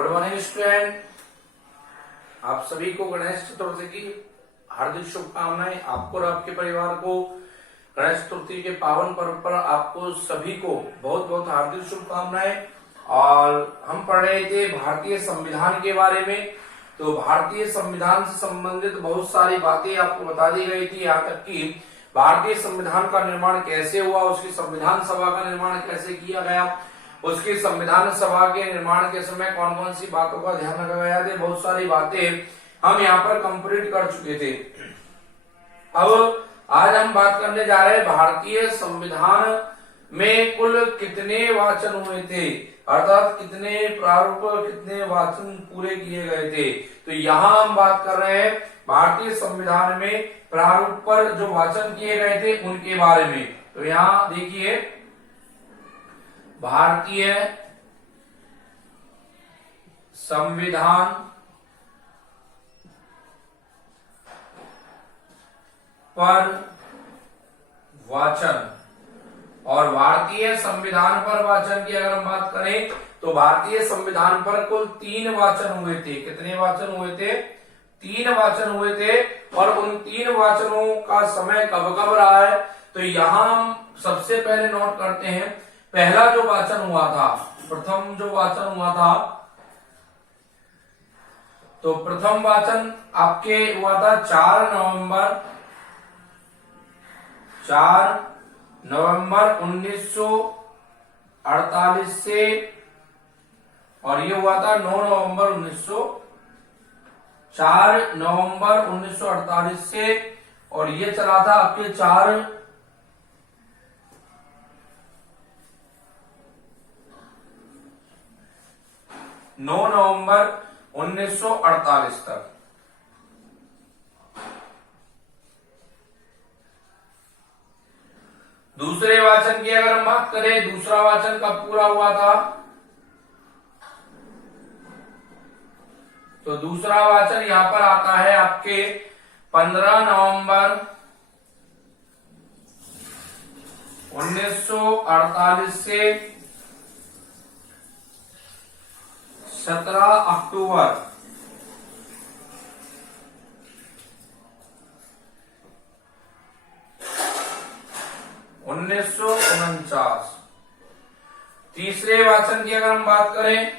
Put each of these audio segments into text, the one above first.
Good morning student, आप सभी को गणेश चतुर्थी की हार्दिक शुभकामनाएं। आपको और आपके परिवार को गणेश चतुर्थी के पावन पर्व पर आपको सभी को बहुत बहुत हार्दिक शुभकामनाएं। और हम पढ़ रहे थे भारतीय संविधान के बारे में। तो भारतीय संविधान से संबंधित बहुत सारी बातें आपको बता दी गई थी, यहाँ तक कि भारतीय संविधान का निर्माण कैसे हुआ, उसकी संविधान सभा का निर्माण कैसे किया गया, उसकी संविधान सभा के निर्माण के समय कौन कौन सी बातों का ध्यान रखा गया था। बहुत सारी बातें हम यहाँ पर कंप्लीट कर चुके थे। अब आज हम बात करने जा रहे हैं भारतीय संविधान में कुल कितने वाचन हुए थे, अर्थात कितने प्रारूप, कितने वाचन पूरे किए गए थे। तो यहाँ हम बात कर रहे हैं भारतीय संविधान में प्रारूप पर जो वाचन किए गए थे उनके बारे में। तो यहाँ देखिए, भारतीय संविधान पर वाचन, और भारतीय संविधान पर वाचन की अगर हम बात करें तो भारतीय संविधान पर कुल 3 वाचन हुए थे। कितने वाचन हुए थे? 3 वाचन हुए थे। और उन 3 वाचनों का समय कब कब रहा है, तो यहां हम सबसे पहले नोट करते हैं। पहला जो वाचन हुआ था, प्रथम जो वाचन हुआ था, तो प्रथम वाचन आपके हुआ था 4 नवंबर 1948 से, और ये हुआ था 9 नवंबर 1948 से, और ये चला था आपके 9 नवंबर 1948 तक। दूसरे वाचन की अगर हम बात करें, दूसरा वाचन कब पूरा हुआ था, तो दूसरा वाचन यहां पर आता है आपके 15 नवंबर 1948 से 17 अक्टूबर 1949। तीसरे वाचन की अगर हम बात करें,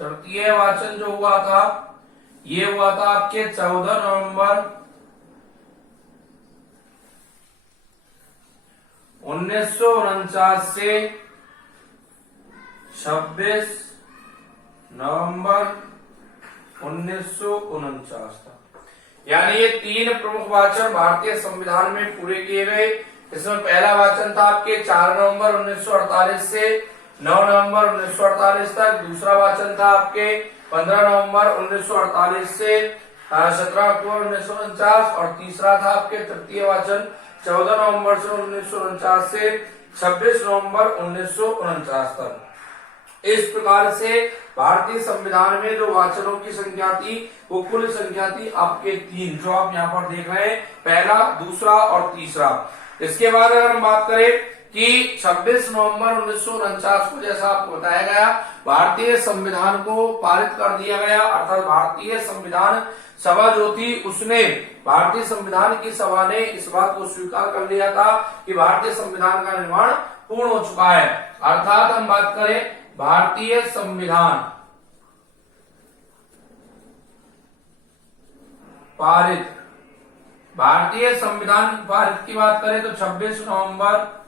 तृतीय वाचन जो हुआ था, ये हुआ था आपके 14 नवंबर 1949 से 26 नवंबर 1949 तक। यानी ये 3 प्रमुख वाचन भारतीय संविधान में पूरे किए गए। इसमें पहला वाचन था आपके 4 नवंबर 1948 से 9 नवंबर 1948 तक। दूसरा वाचन था आपके 15 नवंबर 1948 से 17 अक्टूबर 1949, और तीसरा था आपके तृतीय वाचन 14 नवंबर 1949 से 26 नवंबर 1949 तक। इस प्रकार से भारतीय संविधान में जो वाचनों की संख्या थी वो कुल संख्या थी आपके 3, जो आप यहाँ पर देख रहे हैं, पहला, दूसरा और तीसरा। इसके बाद अगर हम बात करें कि 26 नवंबर 1949 को, जैसा आपको बताया गया, भारतीय संविधान को पारित कर दिया गया, अर्थात भारतीय संविधान सभा जो थी उसने, भारतीय संविधान की सभा ने इस बात को स्वीकार कर लिया था कि भारतीय संविधान का निर्माण पूर्ण हो चुका है। अर्थात हम बात करें भारतीय संविधान पारित, भारतीय संविधान पारित की बात करें तो 26 नवंबर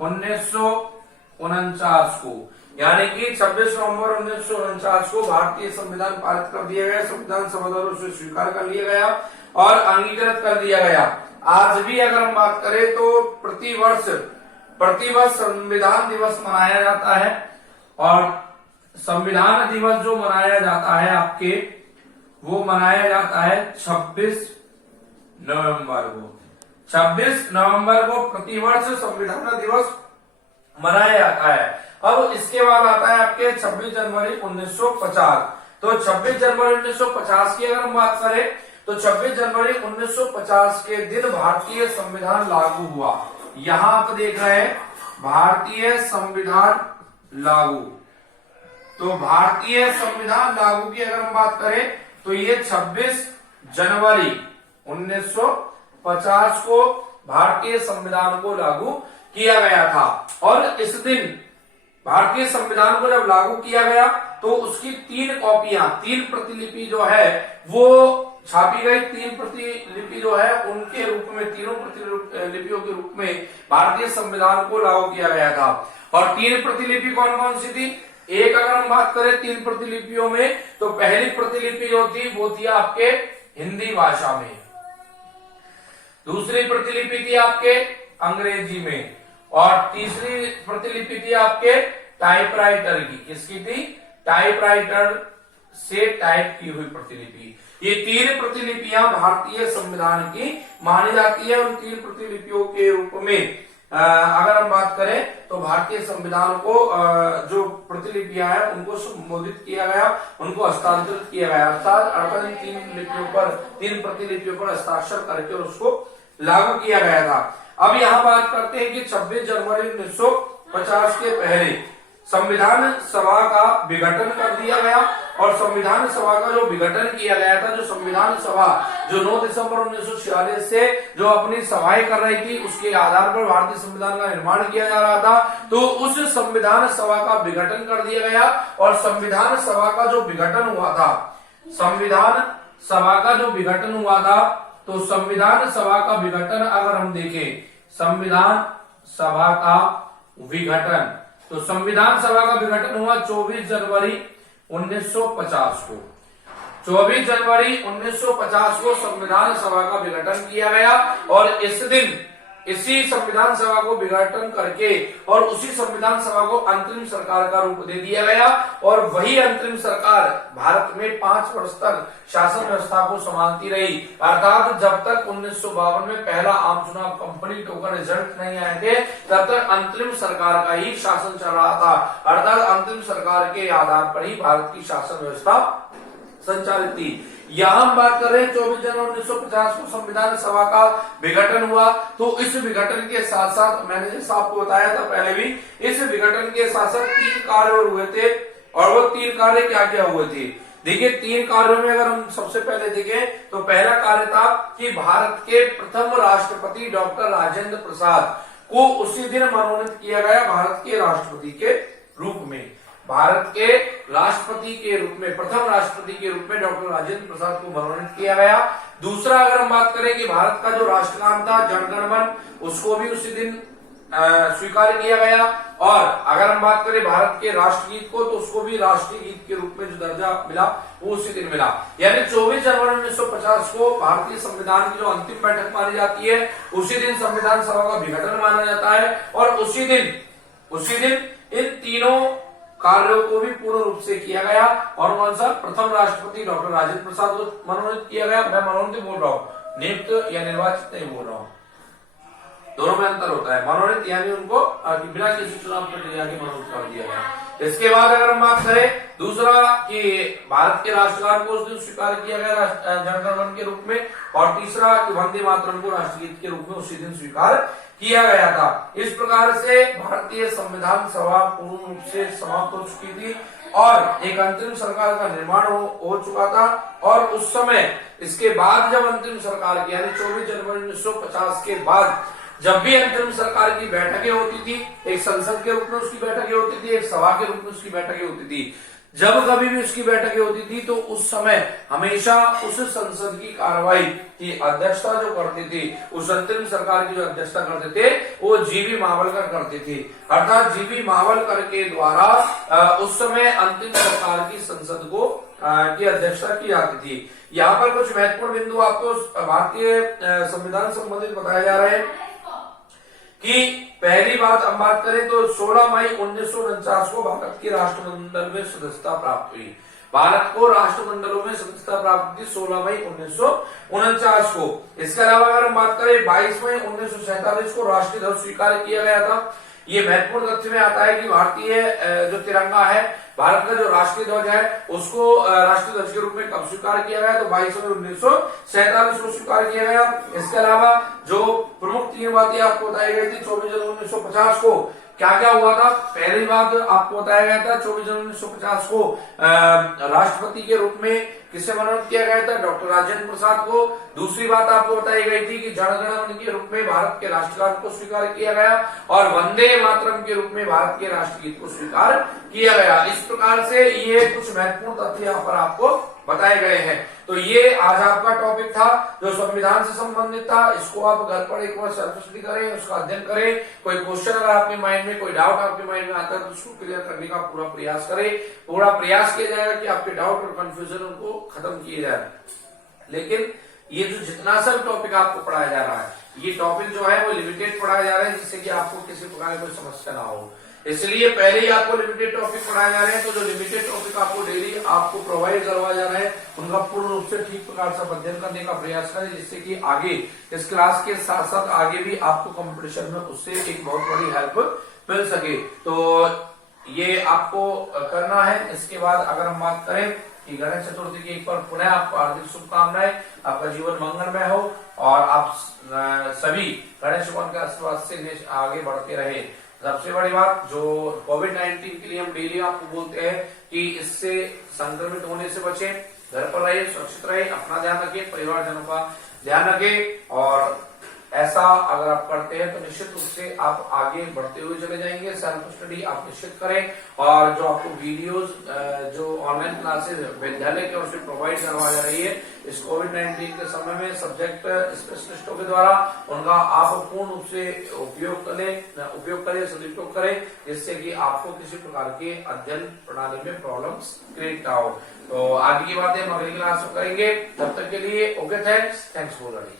1949 को, यानी कि 26 नवंबर 1949 को भारतीय संविधान पारित कर दिया गया, संविधान सभा द्वारा उसे स्वीकार कर लिया गया और अंगीकृत कर दिया गया। आज भी अगर हम बात करें तो प्रतिवर्ष संविधान दिवस मनाया जाता है, और संविधान दिवस जो मनाया जाता है आपके, वो मनाया जाता है 26 नवंबर को। 26 नवंबर को प्रतिवर्ष संविधान दिवस मनाया जाता है। अब इसके बाद आता है आपके 26 जनवरी 1950। तो 26 जनवरी 1950 की अगर हम बात करें तो 26 जनवरी 1950 के दिन भारतीय संविधान लागू हुआ। यहाँ आप देख रहे हैं भारतीय संविधान लागू। तो भारतीय संविधान लागू की अगर हम बात करें तो ये 26 जनवरी 1950 को भारतीय संविधान को लागू किया गया था। और इस दिन भारतीय संविधान को जब लागू किया गया तो उसकी 3 कॉपियां, 3 प्रतिलिपि जो है वो छापी गई। 3 प्रतिलिपि जो है उनके रूप में, तीनों प्रतिलिपियों के रूप में भारतीय संविधान को लागू किया गया था। और 3 प्रतिलिपि कौन कौन सी थी? एक अगर हम बात करें 3 प्रतिलिपियों में तो पहली प्रतिलिपि जो थी वो थी आपके हिंदी भाषा में, दूसरी प्रतिलिपि थी आपके अंग्रेजी में, और तीसरी प्रतिलिपि थी आपके टाइपराइटर की। किसकी थी? टाइपराइटर से टाइप की हुई प्रतिलिपि। ये 3 प्रतिलिपियां भारतीय संविधान की मानी जाती है। उन 3 प्रतिलिपियों के रूप में अगर हम बात करें तो भारतीय संविधान को जो प्रतिलिपियां हैं उनको संबोधित किया गया, उनको हस्तांतरित किया गया, अर्थात इन 3 प्रतिलिपियों पर हस्ताक्षर करके उसको लागू किया गया था। अब यहाँ बात करते हैं कि 26 जनवरी 1950 के पहले संविधान सभा का विघटन कर दिया गया। और संविधान सभा का जो विघटन किया गया था, जो संविधान सभा जो 9 दिसंबर 1946 से जो अपनी सभाएं कर रही थी उसके आधार पर भारतीय संविधान का निर्माण किया जा रहा था, तो उस संविधान सभा का विघटन कर दिया गया। और संविधान सभा का जो विघटन हुआ था, संविधान सभा का जो विघटन हुआ था, तो संविधान सभा का विघटन अगर हम देखें, संविधान सभा का विघटन, तो संविधान सभा का विघटन हुआ 24 जनवरी 1950 को। 24 जनवरी 1950 को संविधान सभा का विघटन किया गया। और इस दिन इसी संविधान सभा को विघटन करके और उसी संविधान सभा को अंतरिम सरकार का रूप दे दिया गया। और वही अंतरिम सरकार भारत में 5 वर्ष तक शासन व्यवस्था को संभालती रही, अर्थात जब तक 1952 में पहला आम चुनाव कंप्लीट होकर रिजल्ट नहीं आए थे तब तक अंतरिम सरकार का ही शासन चल रहा था। अर्थात अंतरिम सरकार के आधार पर ही भारत की शासन व्यवस्था संचालित थी। यहां हम बात कर रहे हैं 24 जनवरी 1950 को संविधान सभा का विघटन हुआ। तो इस विघटन के साथ साथ, मैंने जैसा आपको बताया था पहले भी, इस विघटन के साथ साथ 3 कार्य और हुए थे। और वो 3 कार्य क्या क्या हुए थे? देखिए, 3 कार्यों में अगर हम सबसे पहले देखें तो पहला कार्य था कि भारत के प्रथम राष्ट्रपति डॉक्टर राजेंद्र प्रसाद को उसी दिन मनोनीत किया गया भारत के राष्ट्रपति के रूप में। भारत के राष्ट्रपति के रूप में, प्रथम राष्ट्रपति के रूप में डॉक्टर राजेंद्र प्रसाद को मनोनीत किया गया। दूसरा अगर हम बात करें कि भारत का जो राष्ट्रगान था जन गण मन, उसको भी उसी दिन स्वीकार किया गया। और अगर हम बात करें भारत के राष्ट्रगीत को, तो उसको भी राष्ट्रीय गीत के रूप में जो दर्जा मिला वो उसी दिन मिला। यानी 24 जनवरी 1950 को भारतीय संविधान की जो अंतिम बैठक मानी जाती है, उसी दिन संविधान सभा का विघटन माना जाता है। और उसी दिन इन तीनों कार्यों को भी पूर्ण रूप से किया गया। और कौन सा? प्रथम राष्ट्रपति डॉक्टर राजेंद्र प्रसाद को मनोनीत किया गया। मैं मनोनीत बोल रहा हूँ, नियुक्त या निर्वाचित नहीं बोल रहा हूँ, दोनों में अंतर होता है। मनोनीत यानी उनको बिना किसी चुनाव प्रक्रिया के मनोनीत कर दिया गया। इसके बाद अगर हम बात करें दूसरा कि भारत के राष्ट्रगान को उस दिन स्वीकार किया गया जन गण मन के रूप में। और तीसरा कि वंदे मातरम को राष्ट्रगीत के रूप में उसी दिन स्वीकार किया गया था। इस प्रकार से भारतीय संविधान सभा पूर्ण रूप से समाप्त हो चुकी थी और एक अंतरिम सरकार का निर्माण हो चुका था। और उस समय इसके बाद जब अंतरिम सरकार की यानी 24 जनवरी 1950 के बाद जब भी अंतरिम सरकार की बैठकें होती थी, एक संसद के रूप में उसकी बैठकें होती थी, एक सभा के रूप में उसकी बैठकें होती थी, जब कभी भी उसकी बैठकें होती थी तो उस समय हमेशा उस संसद की कार्रवाई की अध्यक्षता जो करते थे, उस अंतरिम सरकार की जो अध्यक्षता करते थे, वो जीवी मावलकर करते थे। अर्थात जीवी मावलकर के द्वारा उस समय अंतिम सरकार की संसद को की अध्यक्षता की जाती थी। यहाँ पर कुछ महत्वपूर्ण बिंदु आपको भारतीय संविधान संबंधित बताए जा रहे हैं कि पहली बात हम बात करें तो 16 मई 1949 को भारत की राष्ट्रमंडल में सदस्यता प्राप्त हुई। भारत को राष्ट्रमंडलों में सदस्यता प्राप्त हुई 16 मई 1949 को। इसके अलावा अगर हम बात करें 22 मई 1947 को राष्ट्रीय ध्वज स्वीकार किया गया था। ये महत्वपूर्ण तथ्य में आता है कि भारतीय जो तिरंगा है, भारत का जो राष्ट्रीय ध्वज है, उसको राष्ट्रीय ध्वज के रूप में कब स्वीकार किया गया? तो 22 मई 1947 को स्वीकार किया गया। इसके अलावा जो प्रमुख 3 बातें आपको बताई गई थी 24 जनवरी 1950 को क्या क्या हुआ था। पहली बात आपको बताया गया था 24 जनवरी 1950 को राष्ट्रपति के रूप में किसे मनोनीत किया गया था, डॉक्टर राजेंद्र प्रसाद को। दूसरी बात आपको बताई गई थी कि जनगण मन के रूप में भारत के राष्ट्रगान को स्वीकार किया गया और वंदे मातरम के रूप में भारत के राष्ट्रगीत को स्वीकार किया गया। इस प्रकार से ये कुछ महत्वपूर्ण तथ्य यहाँ पर आपको बताए गए हैं। तो ये आज आपका टॉपिक था जो संविधान से संबंधित था। इसको आप घर पर एक बार सेल्फ स्टडी करें, उसका अध्ययन करें। कोई क्वेश्चन अगर आपके माइंड में, कोई डाउट आपके माइंड में आता है तो उसको क्लियर करने का पूरा प्रयास करें। पूरा प्रयास किया जाएगा कि आपके डाउट और कंफ्यूजन उनको खत्म किए जाए। लेकिन ये जो जितना सा टॉपिक आपको पढ़ाया जा रहा है, ये टॉपिक जो है वो लिमिटेड पढ़ाया जा रहा है, जिससे कि आपको किसी प्रकार की कोई समस्या ना हो। इसलिए पहले ही आपको लिमिटेड टॉपिक पढ़ाए जा रहे हैं। तो जो लिमिटेड टॉपिक आपको डेली आपको प्रोवाइड करवाया जा रहा है, उनका पूर्ण रूप से ठीक प्रकार से अध्ययन करने का प्रयास करें, जिससे कि आगे इस क्लास के साथ साथ आगे भी आपको कंपटीशन में उससे एक बहुत बड़ी हेल्प मिल सके। तो ये आपको करना है। इसके बाद अगर हम बात करें कि गणेश चतुर्थी की एक बार पुनः आपको हार्दिक शुभकामनाएं, आपका जीवन मंगलमय हो और आप सभी गणेश भगवान के आशीर्वाद से आगे बढ़ते रहे। सबसे बड़ी बात जो कोविड-19 के लिए हम डेली आपको बोलते हैं कि इससे संक्रमित होने से बचें, घर पर रहे, सुरक्षित रहे, अपना ध्यान रखें, परिवारजनों का ध्यान रखें। और ऐसा अगर आप करते हैं तो निश्चित रूप से आप आगे बढ़ते हुए चले जाएंगे। सेल्फ स्टडी आप निश्चित करें और जो आपको वीडियोस जो ऑनलाइन क्लासेस विद्यालय की ओर से प्रोवाइड करवाई जा रही है इस कोविड-19 के समय में सब्जेक्ट स्पेशलिस्टों के द्वारा, उनका आप पूर्ण रूप से उपयोग करें, सदुपयोग करें, जिससे कि आपको किसी प्रकार के अध्ययन प्रणाली में प्रॉब्लम्स क्रिएट ना हो। तो आगे की बातें हम अगली क्लास में करेंगे। तब तक के लिए ओके, थैंक्स फॉर लर्निंग।